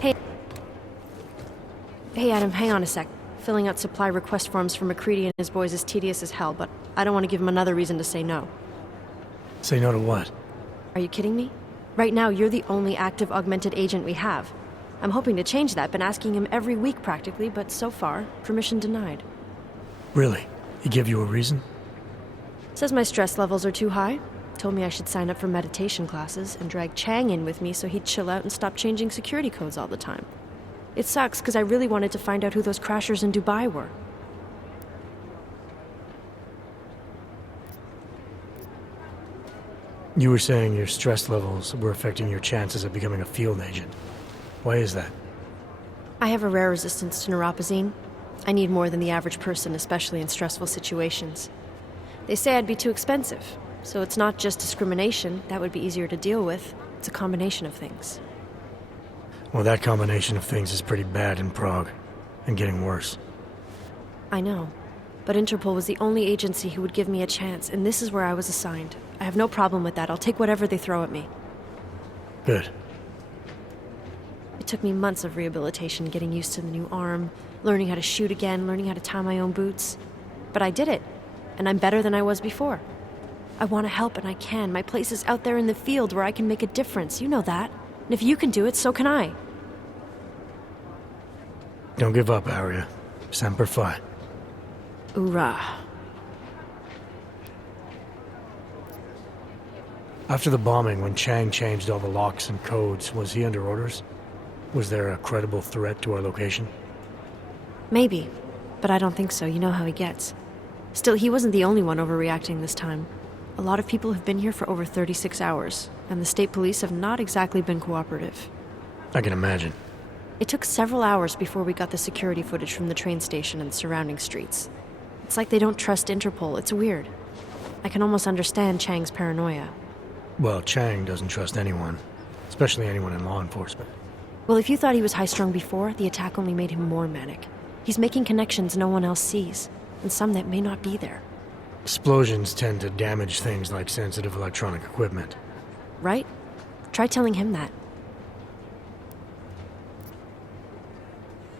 Hey. Hey, Adam, hang on a sec. Filling out supply request forms for McCready and his boys is tedious as hell, but I don't want to give him another reason to say no. Say no to what? Are you kidding me? Right now, you're the only active augmented agent we have. I'm hoping to change that, been asking him every week practically, but so far, permission denied. Really? He gave you a reason? Says my stress levels are too high. Told me I should sign up for meditation classes and drag Chang in with me so he'd chill out and stop changing security codes all the time. It sucks because I really wanted to find out who those crashers in Dubai were. You were saying your stress levels were affecting your chances of becoming a field agent. Why is that? I have a rare resistance to neuropazine. I need more than the average person, especially in stressful situations. They say I'd be too expensive, so it's not just discrimination. That would be easier to deal with. It's a combination of things. Well, that combination of things is pretty bad in Prague, and getting worse. I know, but Interpol was the only agency who would give me a chance, and this is where I was assigned. I have no problem with that. I'll take whatever they throw at me. Good. It took me months of rehabilitation, getting used to the new arm, learning how to shoot again, learning how to tie my own boots. But I did it, and I'm better than I was before. I want to help, and I can. My place is out there in the field where I can make a difference. You know that. And if you can do it, so can I. Don't give up, Eara. Semper Fi. Eara. After the bombing, when Chang changed all the locks and codes, was he under orders? Was there a credible threat to our location? Maybe, but I don't think so. You know how he gets. Still, he wasn't the only one overreacting this time. A lot of people have been here for over 36 hours, and the state police have not exactly been cooperative. I can imagine. It took several hours before we got the security footage from the train station and the surrounding streets. It's like they don't trust Interpol. It's weird. I can almost understand Chang's paranoia. Well, Chang doesn't trust anyone, especially anyone in law enforcement. Well, if you thought he was high-strung before, the attack only made him more manic. He's making connections no one else sees, and some that may not be there. Explosions tend to damage things like sensitive electronic equipment. Right? Try telling him that.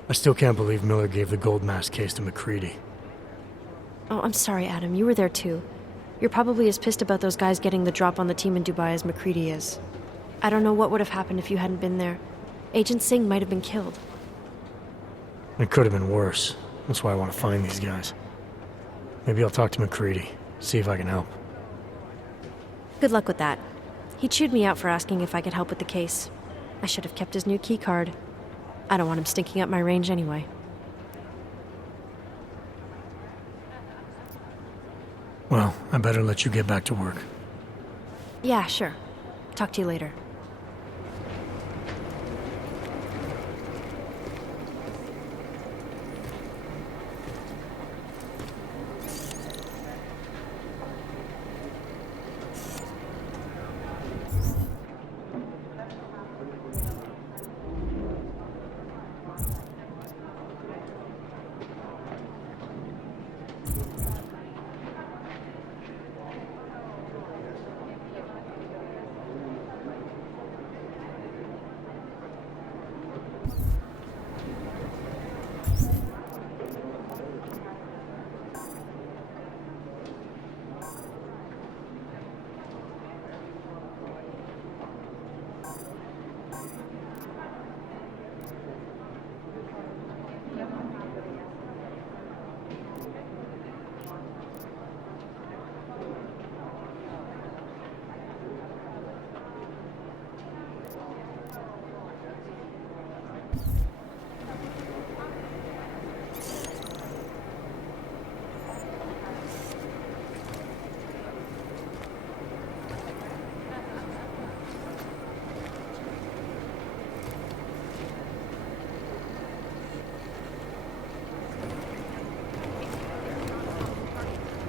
I still can't believe Miller gave the gold mask case to McCready. Oh, I'm sorry, Adam. You were there too. You're probably as pissed about those guys getting the drop on the team in Dubai as McCready is. I don't know what would have happened if you hadn't been there. Agent Singh might have been killed. It could have been worse. That's why I want to find these guys. Maybe I'll talk to McCready, see if I can help. Good luck with that. He chewed me out for asking if I could help with the case. I should have kept his new key card. I don't want him stinking up my range anyway. Well, I better let you get back to work. Yeah, sure. Talk to you later.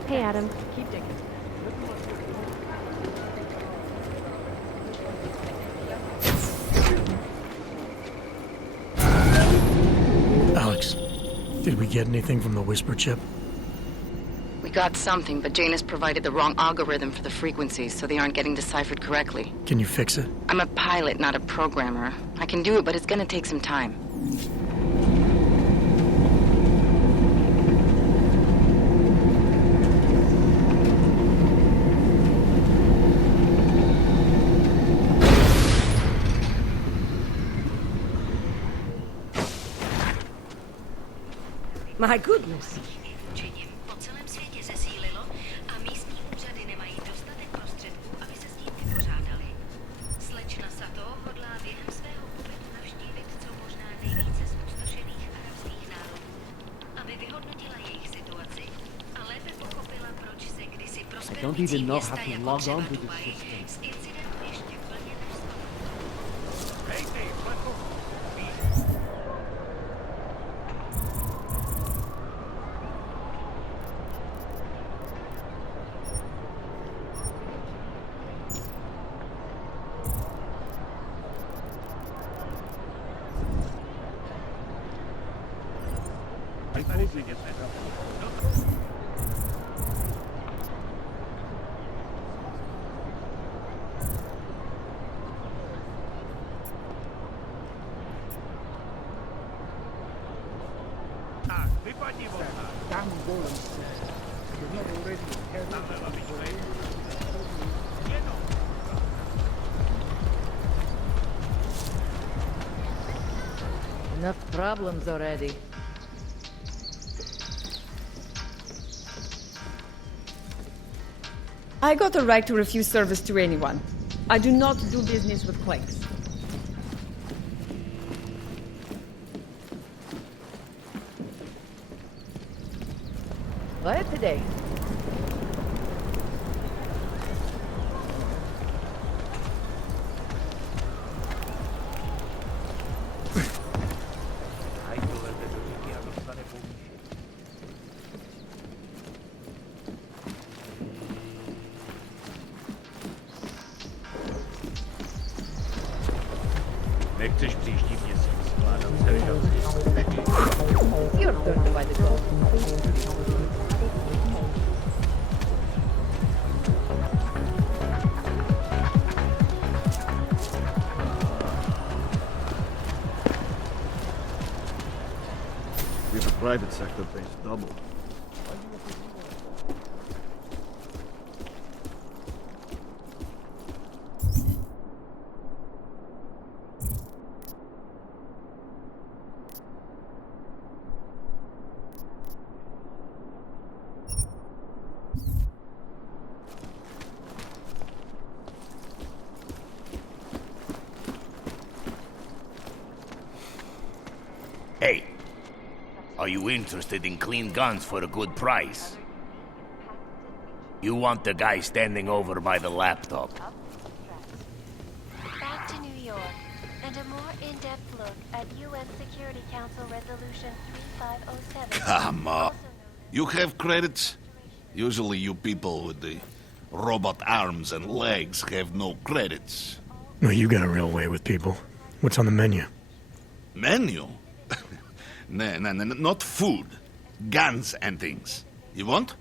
Hey, Adam. Keep digging. Alex, did we get anything from the Whisper chip? We got something, but Jane has provided the wrong algorithm for the frequencies, so they aren't getting deciphered correctly. Can you fix it? I'm a pilot, not a programmer. I can do it, but it's gonna take some time. My goodness. Po celém světě zesílilo a místní úřady nemají dostatek prostředků, aby se s tím vypořádali. Slečna Sato hodlá během svého pobytu navštívit co možná nejvíce zpustošených arabských národů, aby vyhodnotila jejich situaci a lépe pochopila, proč se kdysi prosperující města jako třeba Dubaj z incidentu ještě plně nevzpamatovali. Enough problems already. I got a right to refuse service to anyone. I do not do business with clanks. Quiet today. Nechceš příští měsíc skládat seržantský You're turned by the goal. If the private sector pays double. Hey, are you interested in clean guns for a good price? You want the guy standing over by the laptop. Back to New York, and a more in-depth look at UN Security Council Resolution 3507. Come on. You have credits? Usually you people with the robot arms and legs have no credits. Well, you got a real way with people. What's on the menu? Menu? No, not food. Guns and things. You want?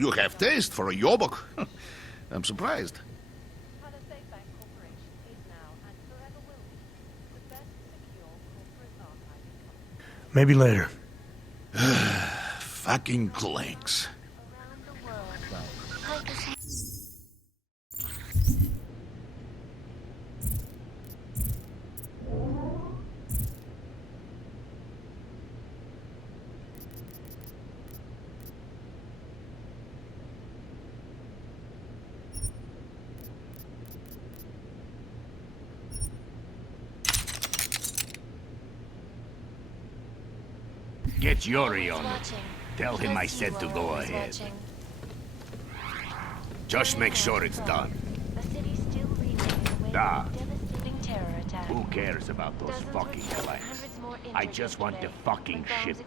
You have taste for a yobok. I'm surprised. Maybe later. Fucking clanks. Get Yuri on it. Tell him I said to go ahead. Just make sure it's done. Da. Who cares about those fucking clanks? I just want the fucking ship.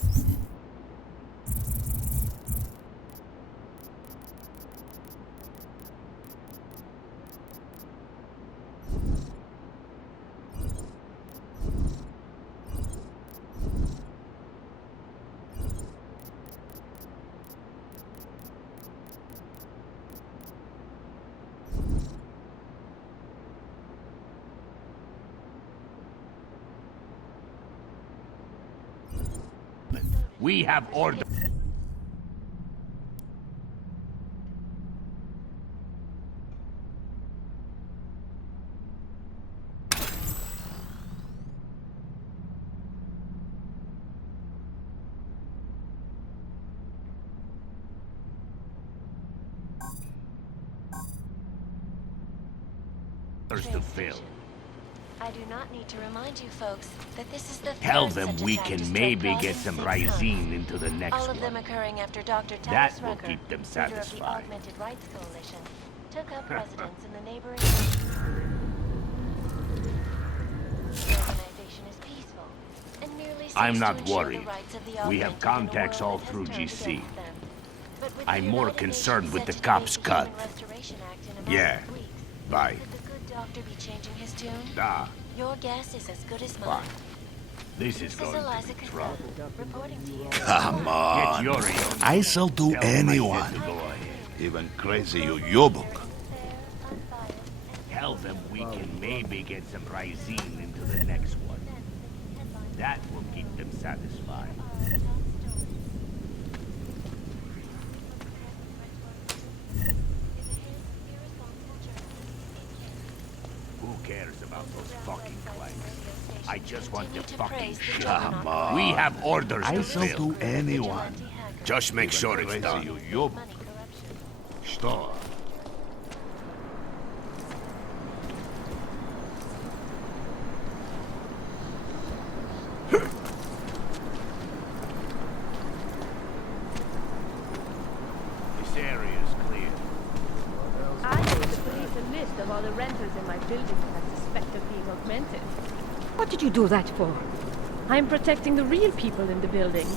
We have order. To fill. I do not need to remind you folks that this is the Tell third them such we attack can to strike maybe Cross get in some 6 months. Rysine into the next All of them one. occurring after Dr. That Tavis will Rucker, keep them leader of the satisfied. Augmented Rights Coalition, took up residence in the neighboring... The organization is peaceful and merely seeks I'm to not ensure worried. the rights of the We have augmented in a contacts world all that has through turned GC. against them. But with the I'm more United concerned Nations with the set to cops' debate the cut. Human Restoration Act in a Yeah. matter of weeks, Bye. could the good doctor be changing his tune? Da. Your guess is as good as mine. Fine. This is This is going to Eliza be trouble. reporting to you. Come Get on. Yuri on it. I sell to Tell him I said anyone. to go ahead. Even crazy yobok. Tell them we can maybe get some Rysine into the next one. That will keep them satisfied. Who cares about those fucking clanks? I just want the fucking shit. Come on. We have orders I to sell fill. to anyone. Just make sure it's Crazy done. yobok. Что? This area is clear. I gave the police a list of all the renters in my building that I suspect of being augmented. What did you do that for? I'm protecting the real people in the building.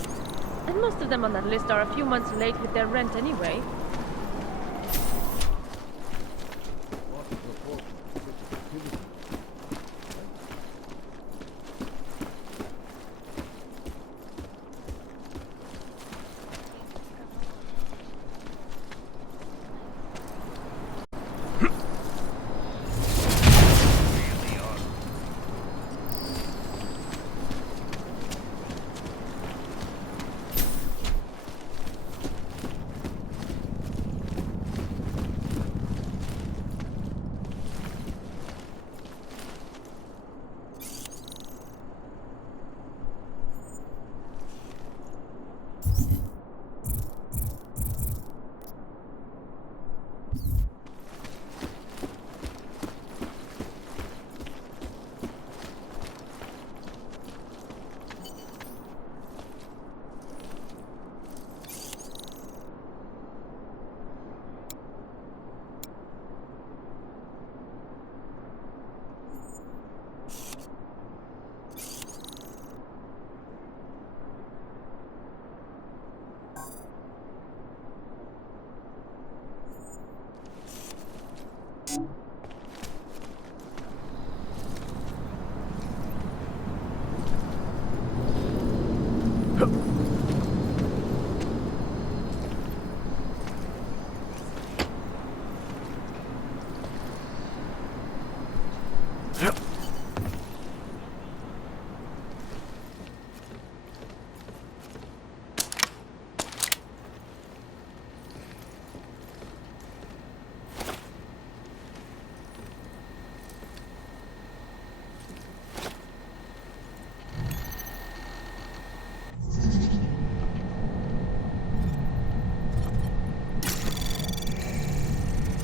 And most of them on that list are a few months late with their rent anyway.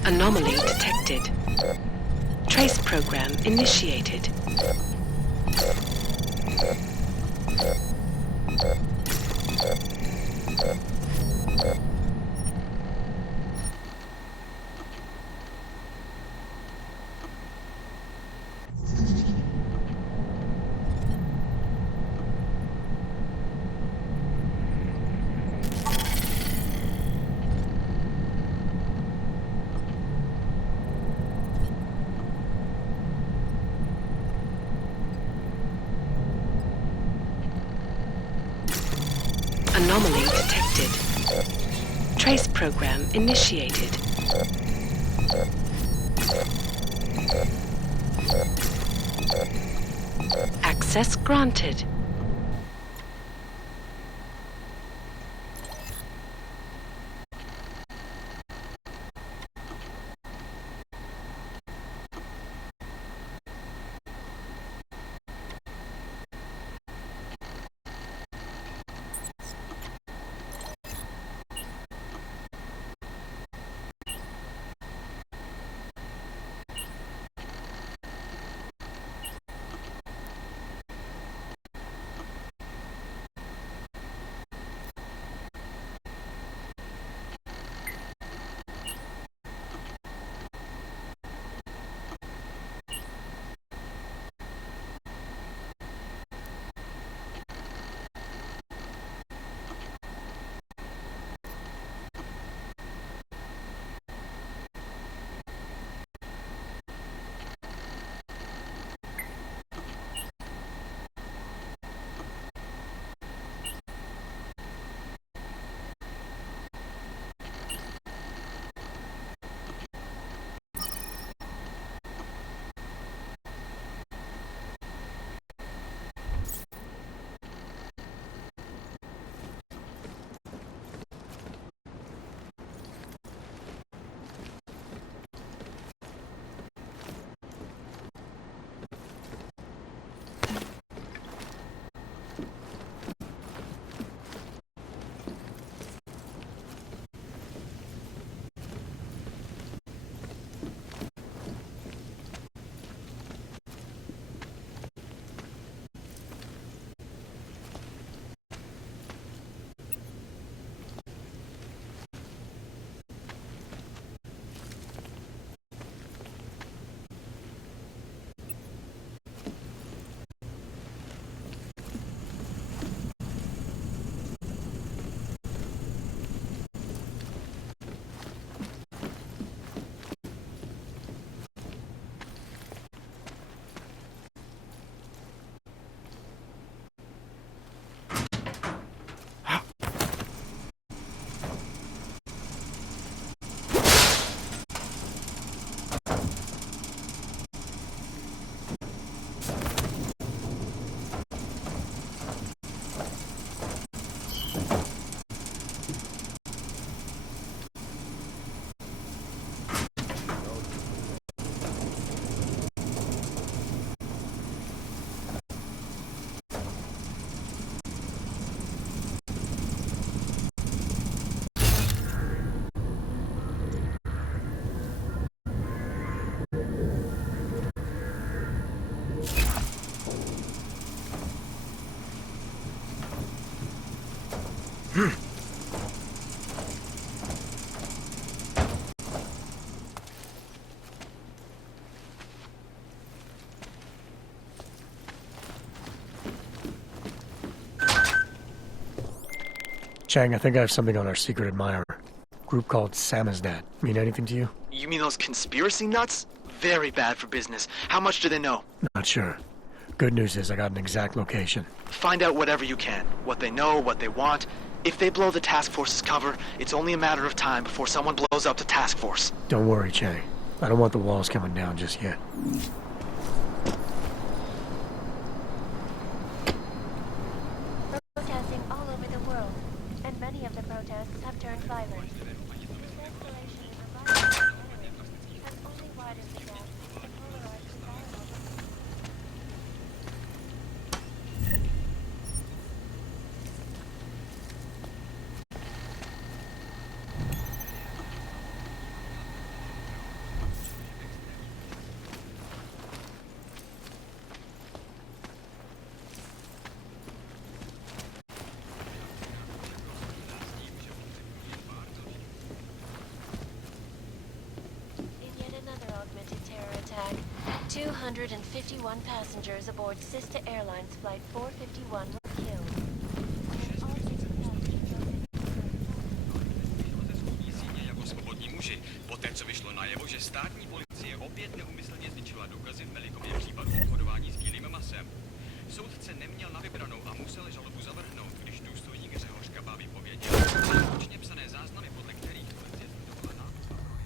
Anomaly detected. Trace program initiated. Anomaly detected. Trace program initiated. Access granted. Chang, I think I have something on our secret admirer. Group called Samizdat. Mean anything to you? You mean those conspiracy nuts? Very bad for business. How much do they know? Not sure. Good news is I got an exact location. Find out whatever you can. What they know, what they want. If they blow the task force's cover, it's only a matter of time before someone blows up the task force. Don't worry, Chang. I don't want the walls coming down just yet. Protesting all over the world, and many of the protests have turned violent. This escalation in the violence of terrorists has only widened the gap in polarized dialogue. 251 passengers aboard Sister Airlines Flight 451 were killed. And all 6 jako svobodní muži, poté co vyšlo najevo, že státní policie opět neúmyslně zničila důkazy v Melikově případu obchodování s bílým masem. Soudce neměl na vybranou a musel žalobu zavrhnout, když důstojník Řehoř Kabá vypověděl. Ručně psané záznamy, podle kterých policie zničila nákup a prodej.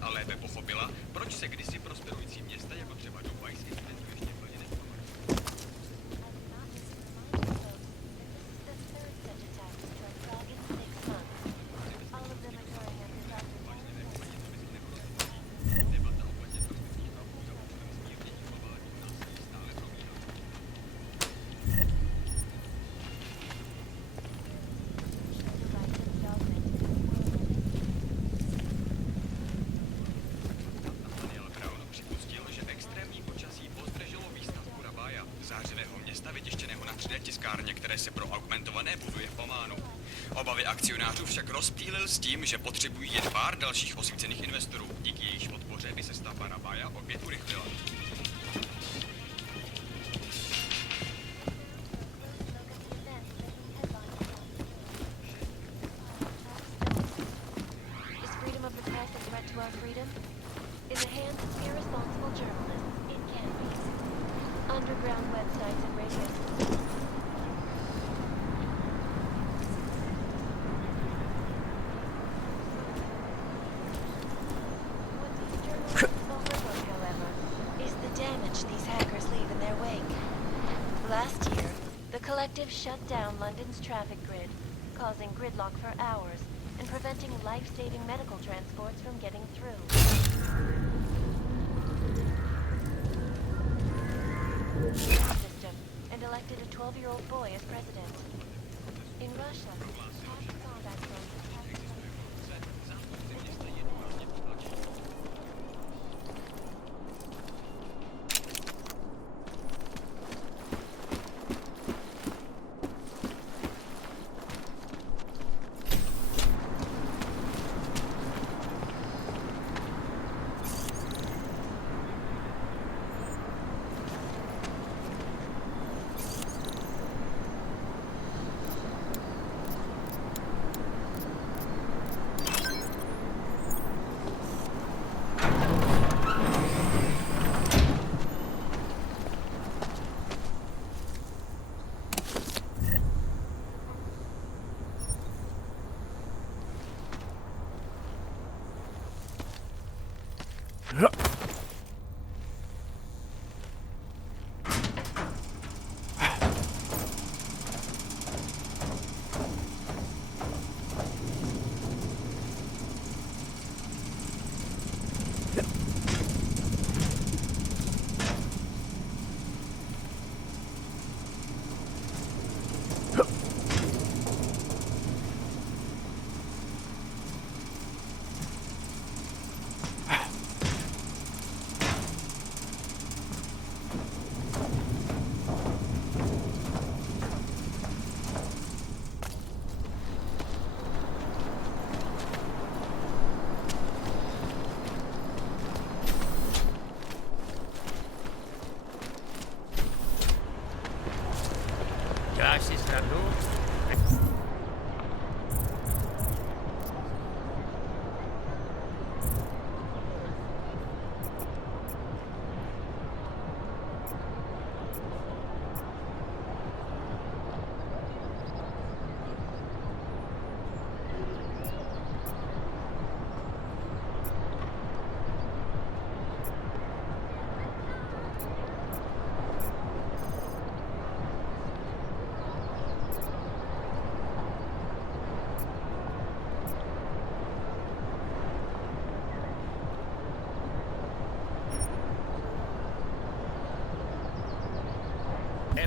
A lépe pochopila, proč se kdysi prosperující města, jako třeba Dubaj, ještě plně nepamatují. Debata ohledně trestních pravů za účelem zmírnění globálního násilí stále probíhá. Zářivého města vytištěného na 3D tiskárně, které se pro augmentované buduje v Ománu. Obavy akcionářů však rozptýlil s tím, že potřebují jen pár dalších osvícených investorů. Díky jejichž podpoře by se stavba Rabája opět urychlila. Is freedom of the press a threat to our freedom? In the hands of irresponsible journalists, it can be. Underground websites and radio systems. What these journalists overlook, however, is the damage these hackers leave in their wake. Last year, the collective shut down London's traffic grid, causing gridlock for hours and preventing life-saving medical transports from getting through. System and elected a 12-year-old boy as president. In Russia, half combat zones have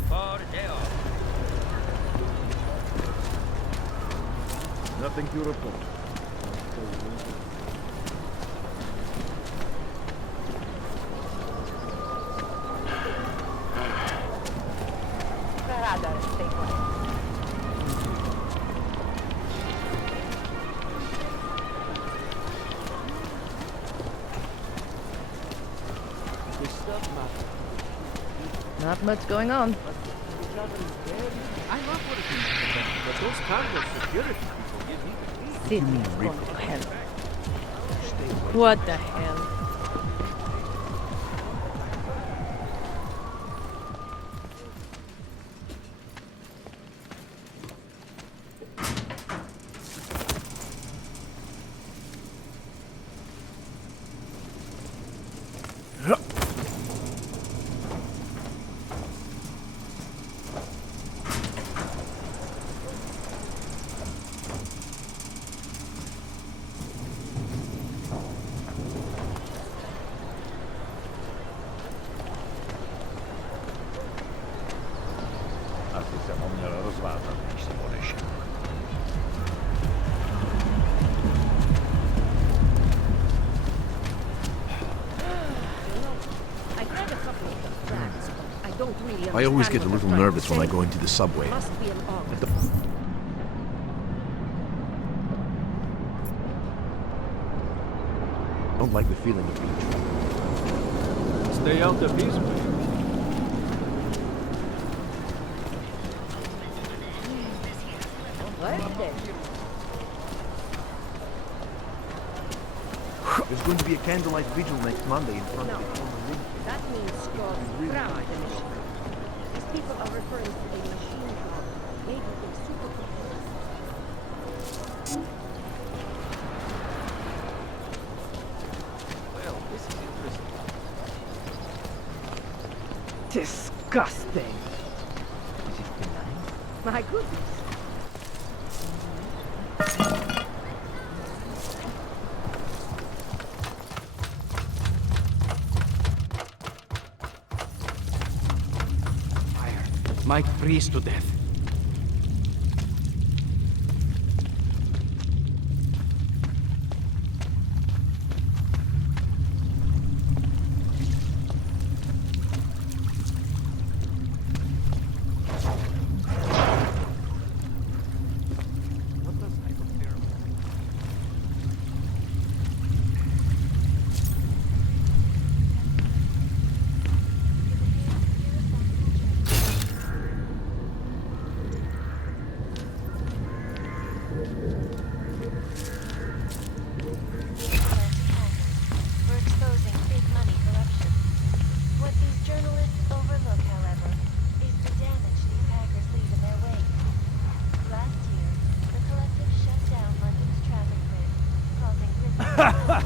for Deo. Nothing to report. Not much going on. I love working with them, but those cargo security people give me the Sydney's gone to hell. What the hell? Asi se ho měl rozvázat, když jsem odešel. I read a couple of the plans, but I don't really I always get a understand what little they're trying nervous to when I say. go into the subway. Must be an arm. At the I don't like the feeling of being trapped. Stay out of his way. There's going to be a candlelight vigil next Monday in front of the former room. That means Scott's proud of the mission. These people are referring to a machine gun made with a supercomputer. Well, this is interesting. Disgusting. Is it benign? My goodness. Might freeze to death. What does hypothermia mean? We're exposing big money corruption. What these journalists overlook, however, is the damage these hackers leave in their wake. Last year, the collective shut down London's traffic grid, causing gridlock.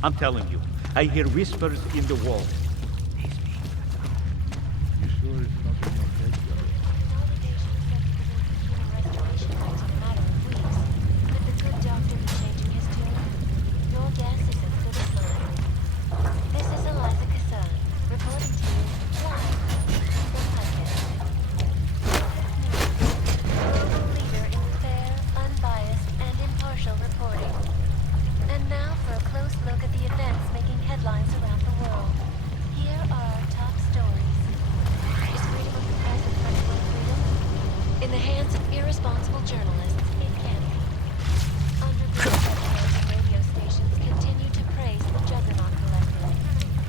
I'm telling you, I hear whispers in the wall. You sure it's not in your head, Could the good doctor be changing his tune? Your guess is as good as mine. This is Eliza Kassan, reporting to you live from Pikehead. Global leader in fair, unbiased, and impartial reporting. And now for a close look at the events making headlines around the world. Here are our top stories. Is freedom of the press and press freedom? In the hands of irresponsible journalists in Canada. Underground websites and radio stations continue to praise the Juggernaut Collective,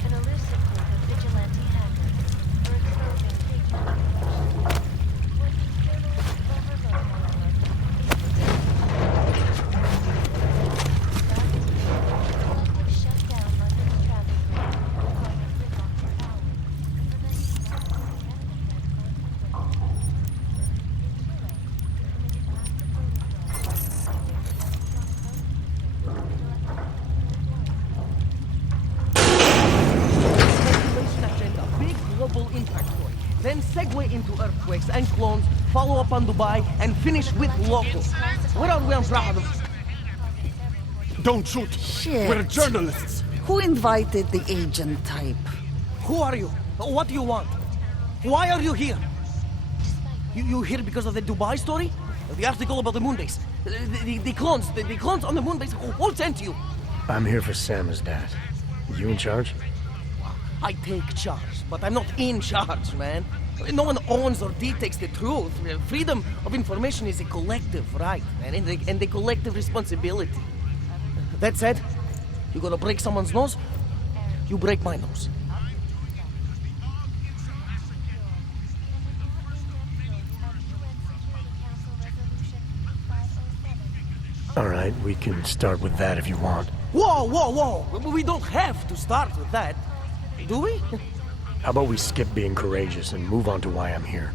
an elusive group of vigilante hackers for exposing big manipulations. What these journalists overlook, however, is the depth of collective shut down London's traffic grid, causing gridlock for hours, preventing Speculation agenda, big global impact story. Then segue into earthquakes and clones, follow up on Dubai, and finish with locals. Where are we on Brahad? Don't shoot! Shit. We're journalists! Who invited the agent type? Who are you? What do you want? Why are you here? You here because of the Dubai story? The article about the moon base? The clones on the moon base? Who sent you? I'm here for Sam's dad. You in charge? I take charge, but I'm not in charge, man. No one owns or dictates the truth. Freedom of information is a collective right, man, and a collective responsibility. That said, you gonna break someone's nose? You break my nose. All right, we can start with that if you want. Whoa! We don't have to start with that, do we? How about we skip being courageous and move on to why I'm here?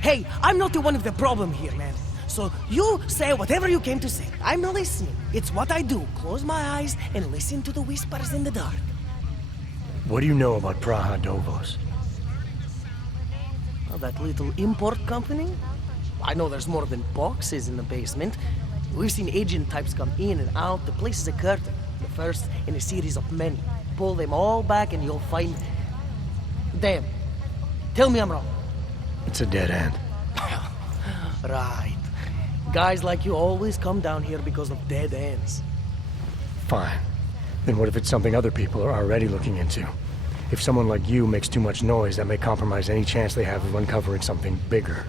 Hey, I'm not the one with the problem here, man. So you say whatever you came to say. I'm listening. It's what I do. Close my eyes and listen to the whispers in the dark. What do you know about Praha Dovos? Oh, that little import company? I know there's more than boxes in the basement. We've seen agent types come in and out. The place is a curtain. The first in a series of many. Pull them all back and you'll find... Damn. Tell me I'm wrong. It's a dead end. Right. Guys like you always come down here because of dead ends. Fine. Then what if it's something other people are already looking into? If someone like you makes too much noise, that may compromise any chance they have of uncovering something bigger.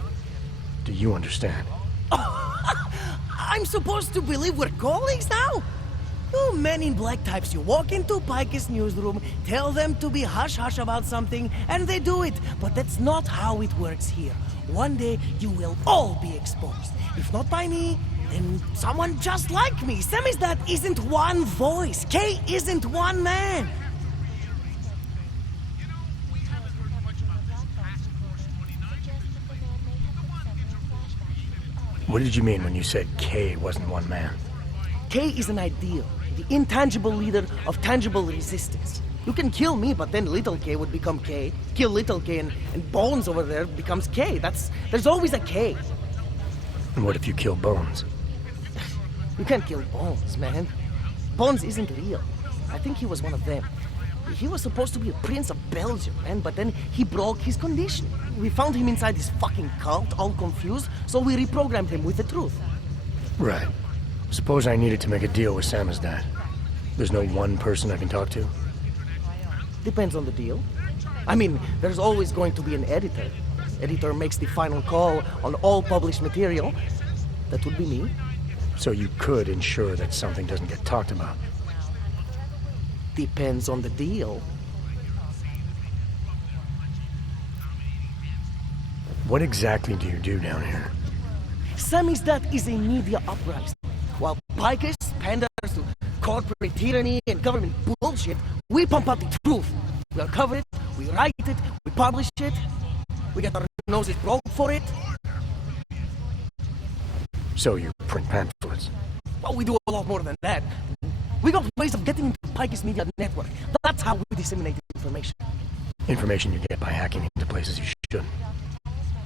Do you understand? I'm supposed to believe we're colleagues now? You men in black types, you walk into Pike's newsroom, tell them to be hush-hush about something, and they do it. But that's not how it works here. One day, you will all be exposed. If not by me, then someone just like me. Samizdat isn't one voice. K isn't one man. What did you mean when you said K wasn't one man? K is an ideal, the intangible leader of tangible resistance. You can kill me, but then little K would become K. Kill little K and Bones over there becomes K. There's always a K. And what if you kill Bones? You can't kill Bones, man. Bones isn't real. I think he was one of them. He was supposed to be a prince of Belgium, man, but then he broke his condition. We found him inside this fucking cult, all confused, so we reprogrammed him with the truth. Right. Suppose I needed to make a deal with Sam as dad. There's no one person I can talk to? Depends on the deal. I mean, there's always going to be an editor. Editor makes the final call on all published material. That would be me. So you could ensure that something doesn't get talked about? Depends on the deal. What exactly do you do down here? Sammy's dad is a media uprising. While Pikers panders to corporate tyranny and government bullshit, we pump out the truth. We uncover it, we write it, we publish it. We get our noses broke for it. So you print pamphlets? Well, we do a lot more than that. We got ways of getting into Pikers media network. That's how we disseminate information. Information you get by hacking into places you shouldn't.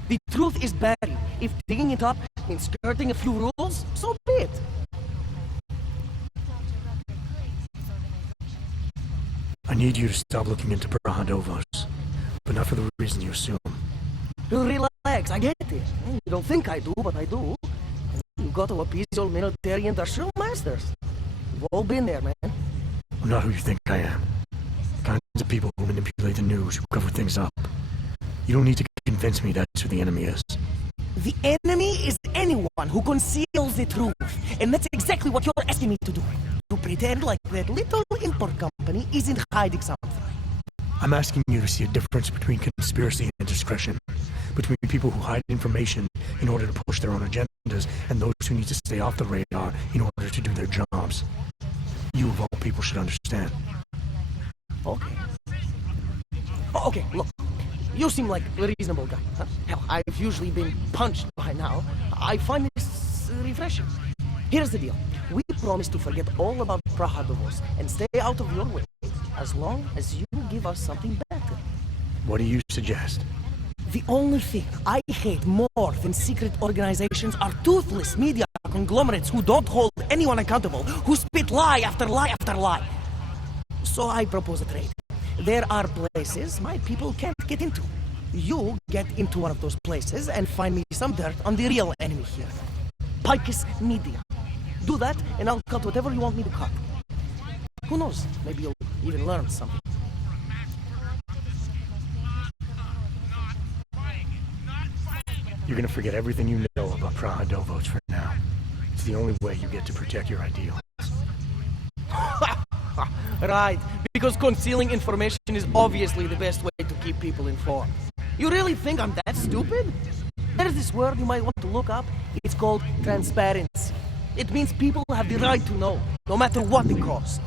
The truth is buried. If digging it up means skirting a few rules, so be it. I need you to stop looking into Brahadovos, but not for the reason you assume. Relax, I get it. You don't think I do, but I do. You got to appease your military industrial masters. We've all been there, man. I'm not who you think I am. Kinds of people who manipulate the news, who cover things up. You don't need to convince me that's who the enemy is. The enemy is anyone who conceals the truth. And that's exactly what you're asking me to do. To pretend like that little import company isn't hiding something. I'm asking you to see a difference between conspiracy and discretion. Between people who hide information in order to push their own agendas and those who need to stay off the radar in order to do their jobs. You of all people should understand. Okay. Okay, look. You seem like a reasonable guy. Huh? Hell, I've usually been punched by now. I find this refreshing. Here's the deal. We promise to forget all about Brahadovos and stay out of your way, as long as you give us something better. What do you suggest? The only thing I hate more than secret organizations are toothless media conglomerates who don't hold anyone accountable, who spit lie after lie after lie. So I propose a trade. There are places my people can't get into. You get into one of those places and find me some dirt on the real enemy here. Pikes Media. Do that and I'll cut whatever you want me to cut. Who knows? Maybe you'll even learn something. You're gonna forget everything you know about Brahadovos for now. It's the only way you get to protect your ideals. Right, because concealing information is obviously the best way to keep people informed. You really think I'm that stupid? There's this word you might want to look up. It's called transparency. It means people have the right to know, no matter what the cost.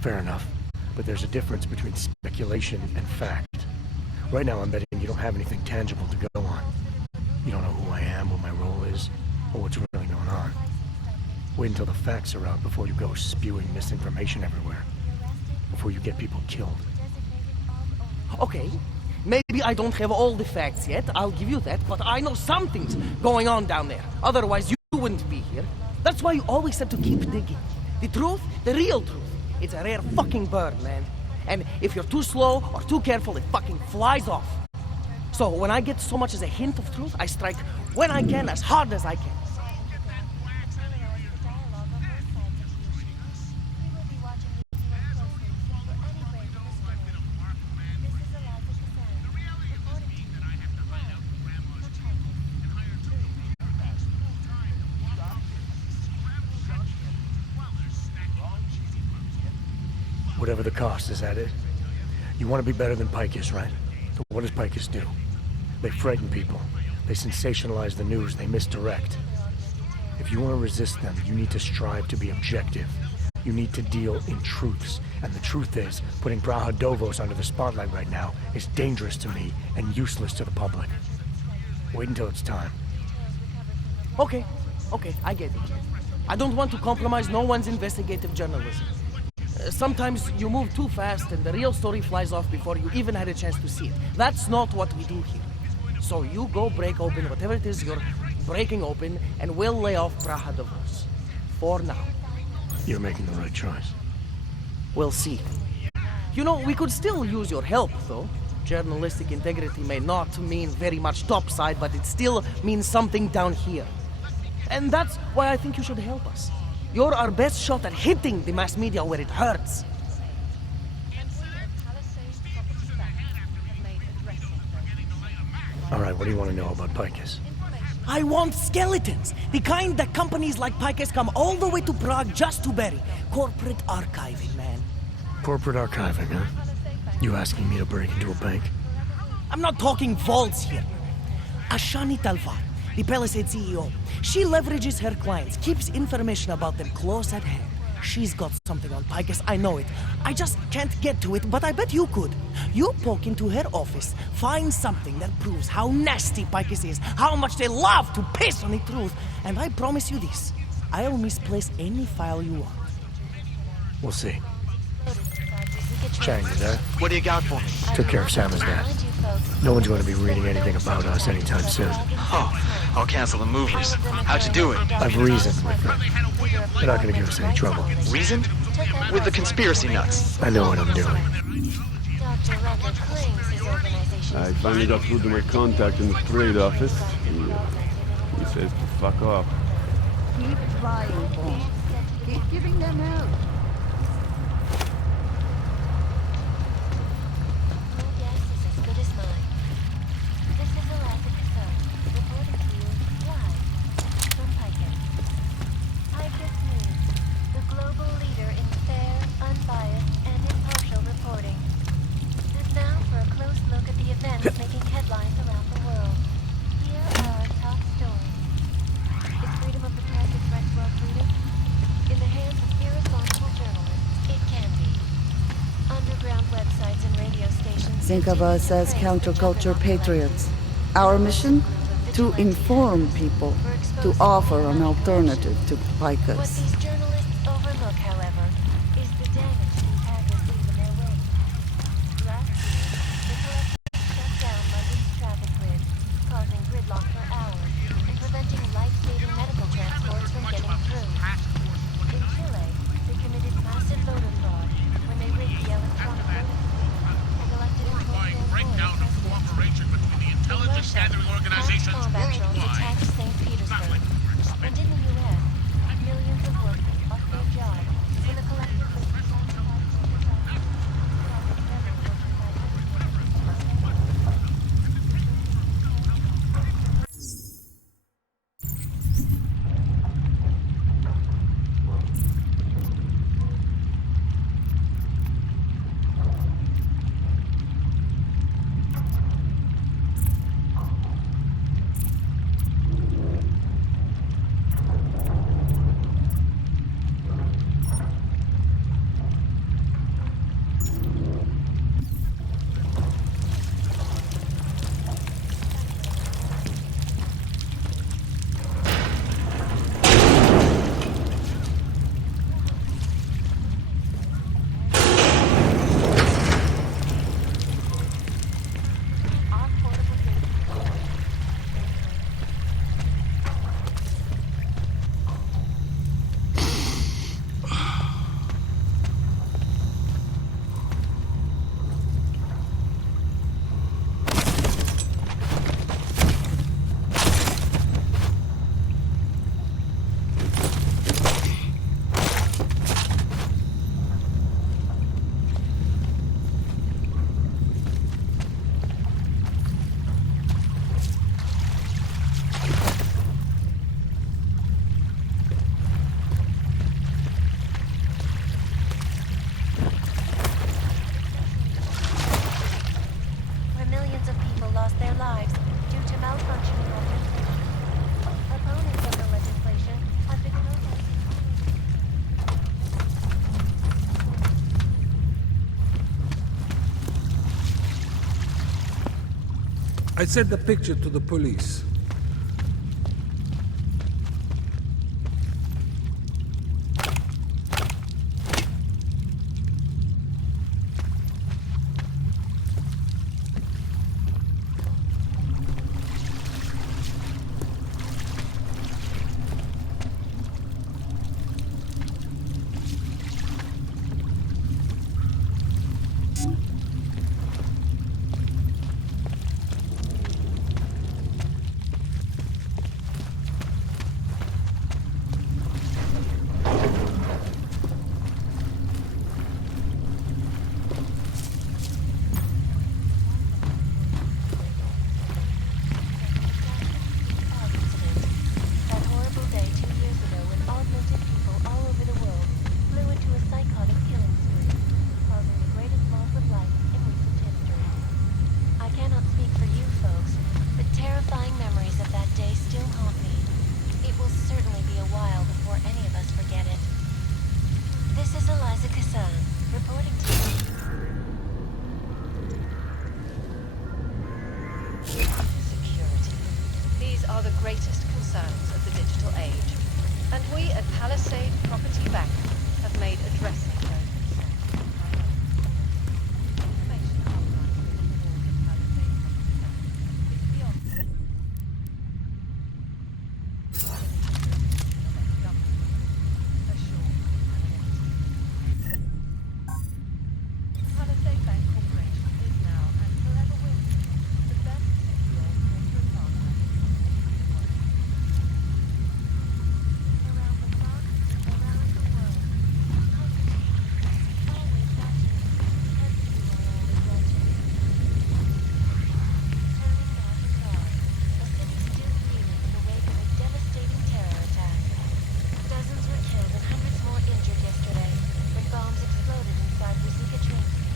Fair enough, but there's a difference between speculation and fact. Right now I'm betting you don't have anything tangible to go on. You don't know who I am, what my role is, or what's really going on. Wait until the facts are out before you go spewing misinformation everywhere. Before you get people killed. Okay, maybe I don't have all the facts yet, I'll give you that, but I know something's going on down there. Otherwise you wouldn't be here. That's why you always have to keep digging. The truth, the real truth. It's a rare fucking bird, man. And if you're too slow or too careful, it fucking flies off. So when I get so much as a hint of truth, I strike when I can, as hard as I can. Whatever the cost, is that it? You want to be better than Pikes, right? So what does Pikes do? They frighten people. They sensationalize the news. They misdirect. If you want to resist them, you need to strive to be objective. You need to deal in truths. And the truth is, putting Brahadovos under the spotlight right now is dangerous to me and useless to the public. Wait until it's time. Okay, I get it. I don't want to compromise no one's investigative journalism. Sometimes you move too fast and the real story flies off before you even had a chance to see it. That's not what we do here. So you go break open whatever it is you're breaking open, and we'll lay off Praha Davos. For now. You're making the right choice. We'll see. You know, we could still use your help, though. Journalistic integrity may not mean very much topside, but it still means something down here. And that's why I think you should help us. You're our best shot at hitting the mass media where it hurts. Alright, what do you want to know about Picus? I want skeletons! The kind that companies like Picus come all the way to Prague just to bury. Corporate archiving, man. Corporate archiving, huh? You asking me to break into a bank? I'm not talking vaults here. Ashani Talvar, the Palisade CEO, she leverages her clients, keeps information about them close at hand. She's got something on Picus, I know it. I just can't get to it, but I bet you could. You poke into her office, find something that proves how nasty Picus is, how much they love to piss on the truth, and I promise you this, I'll misplace any file you want. We'll see. Chang, you there? What do you got for me? Took care of Sam's dad. No one's going to be reading anything about us anytime soon. Oh, I'll cancel the movers. How'd you do it? I've reasoned with them. They're not going to give us any trouble. Reasoned? With the conspiracy nuts. I know what I'm doing. I finally got through to my contact in the trade office. He says to fuck off. Keep trying, Bond. Keep giving them help. Making headlines around the world. Here are our top stories. Is freedom of the press expressed world freedom? In the hands of irresponsible journalists, it can be. Underground websites and radio stations. Think of us as counterculture patriots. Our mission? To inform people, to offer an alternative to What Picus. these journalists overlook, however, is the damage these hackers leave in their wake. Last year, the collective shut down London's traffic grid, causing gridlock for hours and preventing life-saving medical transports from getting through. In Chile, they committed massive voter fraud when they rigged the electronic voting system and elected a Breakdown of cooperation between the intelligence gathering organizations combat drones worldwide. attacked St. Petersburg. And in the U.S., millions of workers lost their jobs when the collective where millions of people lost their lives due to malfunctioning legislation. Opponents of the legislation have been protesting. I sent the picture to the police. flew into a psychotic killing spree, causing the greatest loss of life in recent history. I cannot speak for you folks, but terrifying memories of that day still haunt me. It will certainly be a while before any of us forget it. This is Eliza Kassan, reporting to you. Security. These are the greatest concerns of the digital age, and we at Palisade Property Bank have made addressing those Palisade Bank Corporation is now and forever will be the best secure corporate partner in the world. Around the clock, around the world. Comforting. Always watching. Everywhere all is watching. Turning now to Prague, a city still reeling in the wake of a devastating terror attack. Dozens were killed and hundreds more injured yesterday when bombs exploded inside Ruzicka train station.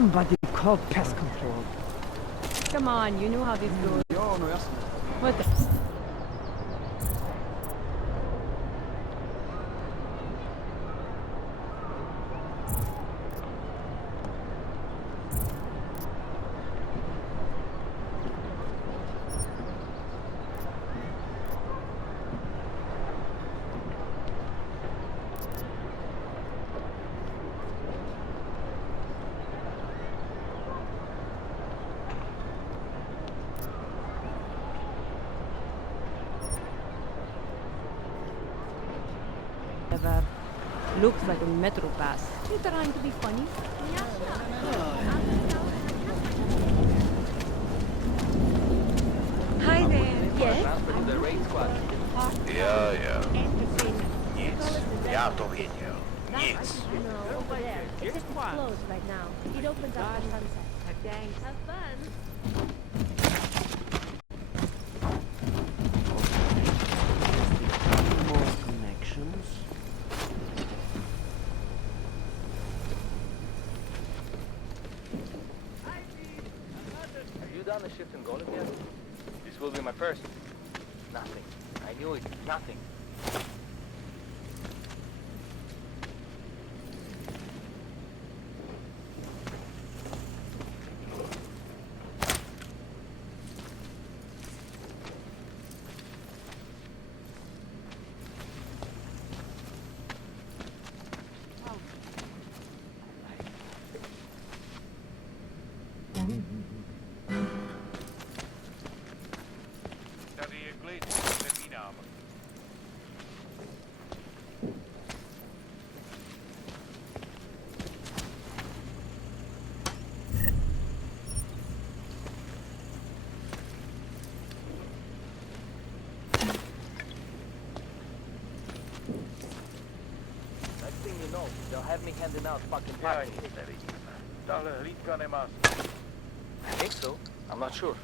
Somebody call pest control. Come on, you know how this goes. What the... Looks like a metro pass. You trying to be funny? Hi there. Yes? Ja. Nic. Ja to wiedział. Nic. No, over there. It's just closed right now. It opens up at sunset. Thanks. Have fun. More connections. Have you done the shift in Golem yet? This will be my first. Nothing. I knew it. Nothing. They'll have me handing out fucking parties. I think so. I'm not sure.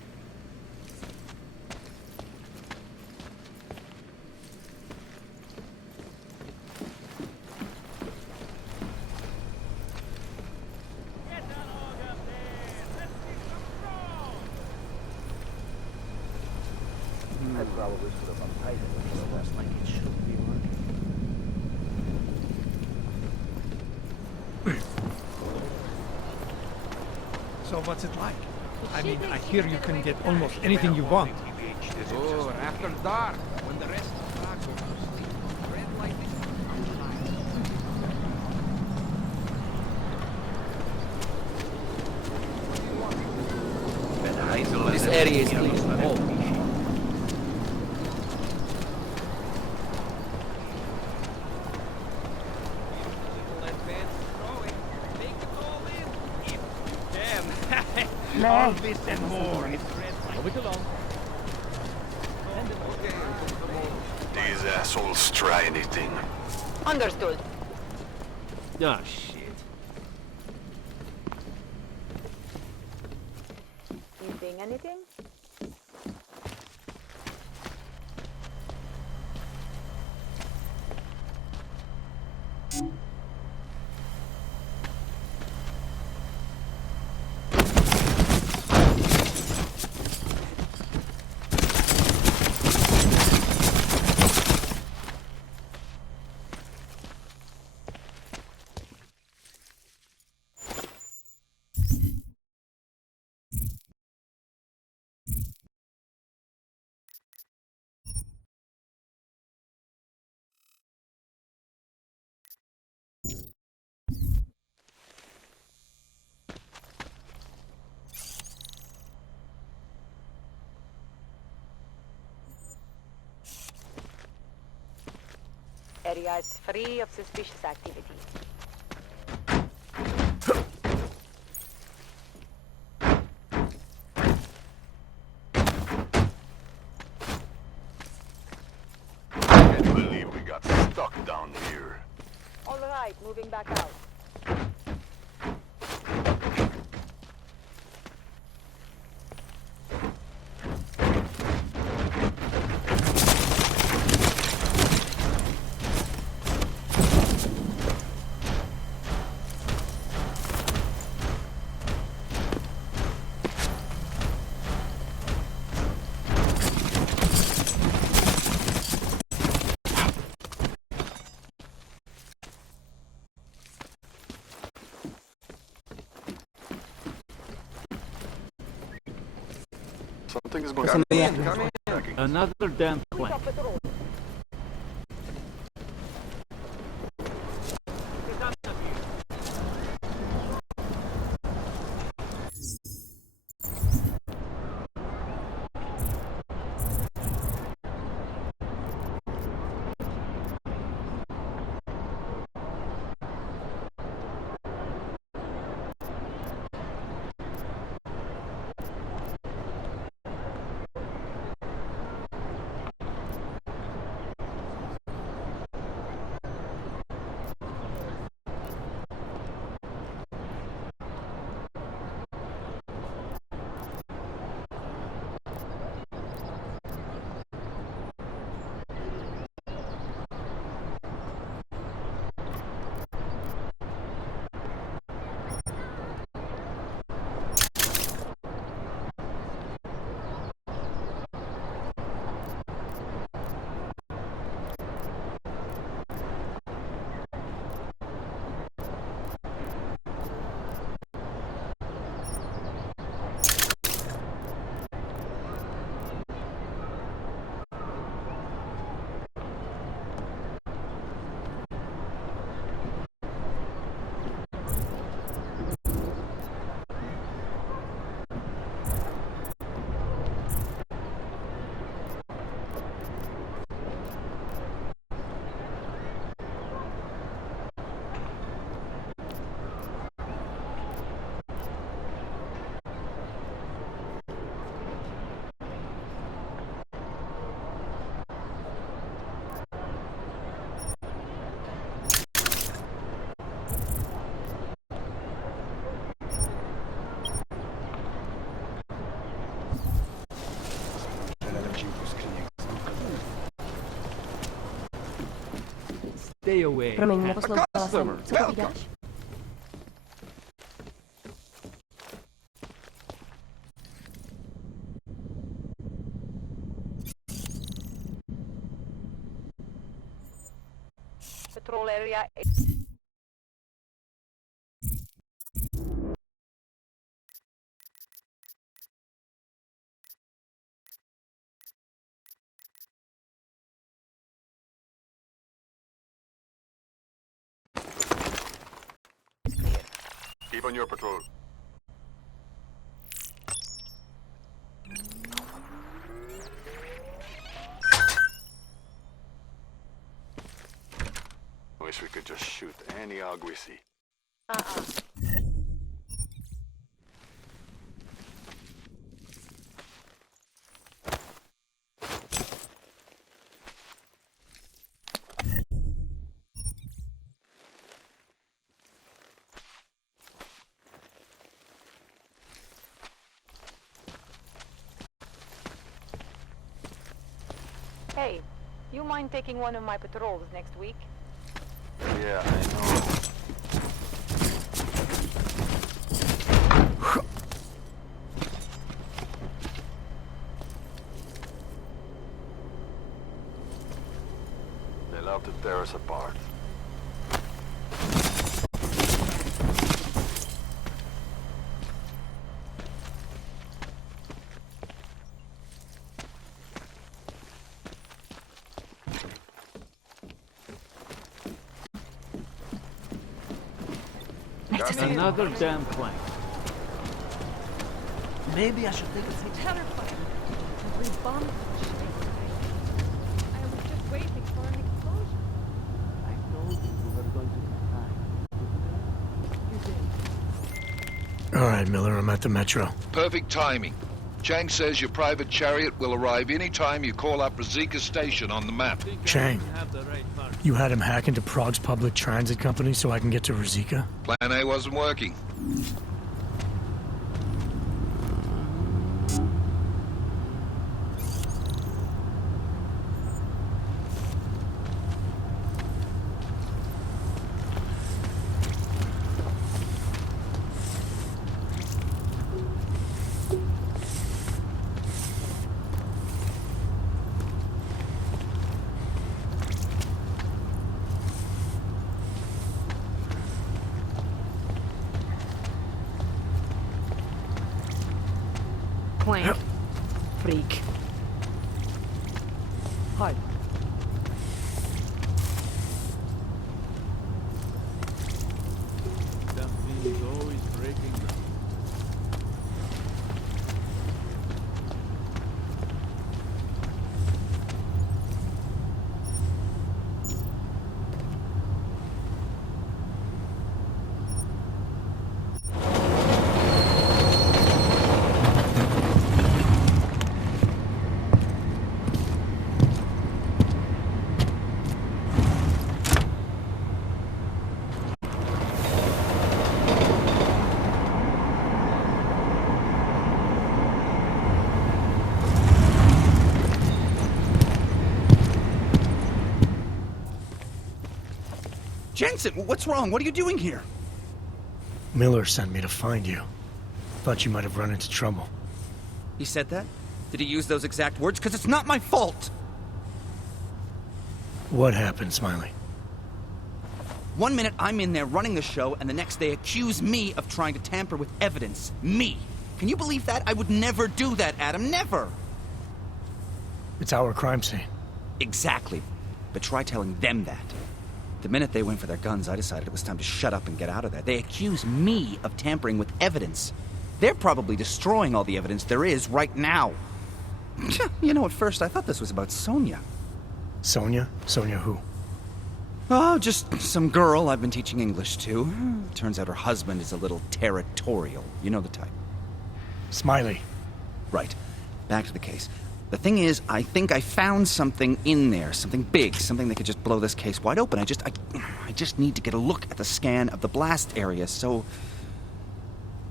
I probably should have untied it a little less like it should be working. So what's it like? I mean, I hear you can get almost anything you want. Oh, after dark, when the rest of the tracks are asleep, red lighting. This area is clean. Oh. All this and more. Move it along. These assholes try anything. Understood. Ah, shit. You seeing anything? Area is free of suspicious activity. Can't believe we got stuck down here. All right, moving back out. Something is going Come on. in, another damn plank. Stay away. Promiň, neposlouchala jsem. Co povídáš? Patrol area. Keep on your patrol. Wish we could just shoot any hog we see. Hey, you mind taking one of my patrols next week? Yeah, I know. They love to tear us apart. Another damn plank. Maybe I should take a seat. Terrifying. We bombed the ship. I was just waiting for an explosion. I told you we were going to die. You did. All right, Miller, I'm at the Metro. Perfect timing. Chang says your private chariot will arrive any time you call up Rosika Station on the map. Chang, you had him hack into Prague's public transit company so I can get to Rosika? Plan A wasn't working. Hide. That thing is always breaking down. Jensen, what's wrong? What are you doing here? Miller sent me to find you. Thought you might have run into trouble. He said that? Did he use those exact words? Because it's not my fault! What happened, Smiley? 1 minute I'm in there running the show, and the next they accuse me of trying to tamper with evidence. Me! Can you believe that? I would never do that, Adam. Never! It's our crime scene. Exactly. But try telling them that. The minute they went for their guns, I decided it was time to shut up and get out of there. They accuse me of tampering with evidence. They're probably destroying all the evidence there is right now. You know, at first I thought this was about Sonia. Sonia? Sonia who? Oh, just some girl I've been teaching English to. Turns out her husband is a little territorial. You know the type. Smiley. Right. Back to the case. The thing is, I think I found something in there. Something big. Something that could just blow this case wide open. I just need to get a look at the scan of the blast area, so...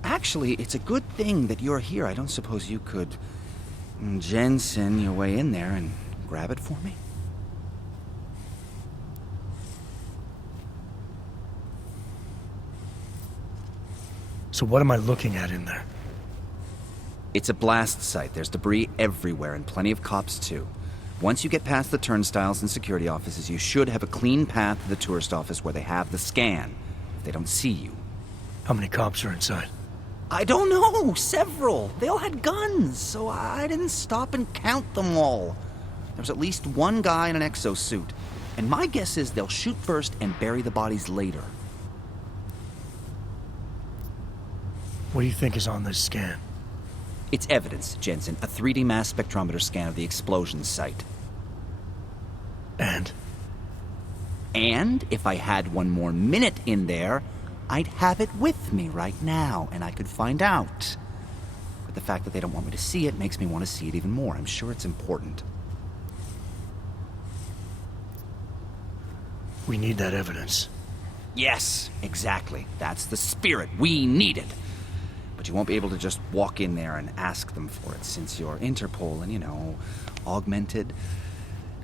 Actually, it's a good thing that you're here. I don't suppose you could... Jensen your way in there and grab it for me? So what am I looking at in there? It's a blast site. There's debris everywhere, and plenty of cops, too. Once you get past the turnstiles and security offices, you should have a clean path to the tourist office where they have the scan, if they don't see you. How many cops are inside? I don't know. Several. They all had guns, so I didn't stop and count them all. There was at least one guy in an exosuit, and my guess is they'll shoot first and bury the bodies later. What do you think is on this scan? It's evidence, Jensen. A 3D mass spectrometer scan of the explosion site. And? And if I had one more minute in there, I'd have it with me right now, and I could find out. But the fact that they don't want me to see it makes me want to see it even more. I'm sure it's important. We need that evidence. Yes, exactly. That's the spirit. We need it. But you won't be able to just walk in there and ask them for it, since you're Interpol and, you know, augmented.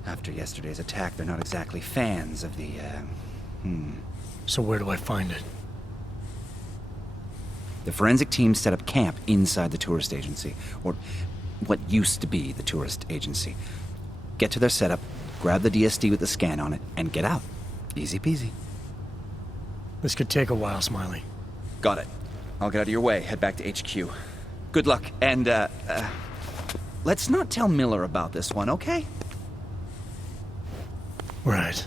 After yesterday's attack, they're not exactly fans of the, So where do I find it? The forensic team set up camp inside the tourist agency, or what used to be the tourist agency. Get to their setup, grab the DSD with the scan on it, and get out. Easy peasy. This could take a while, Smiley. Got it. I'll get out of your way, head back to HQ. Good luck, and, let's not tell Miller about this one, okay? Right.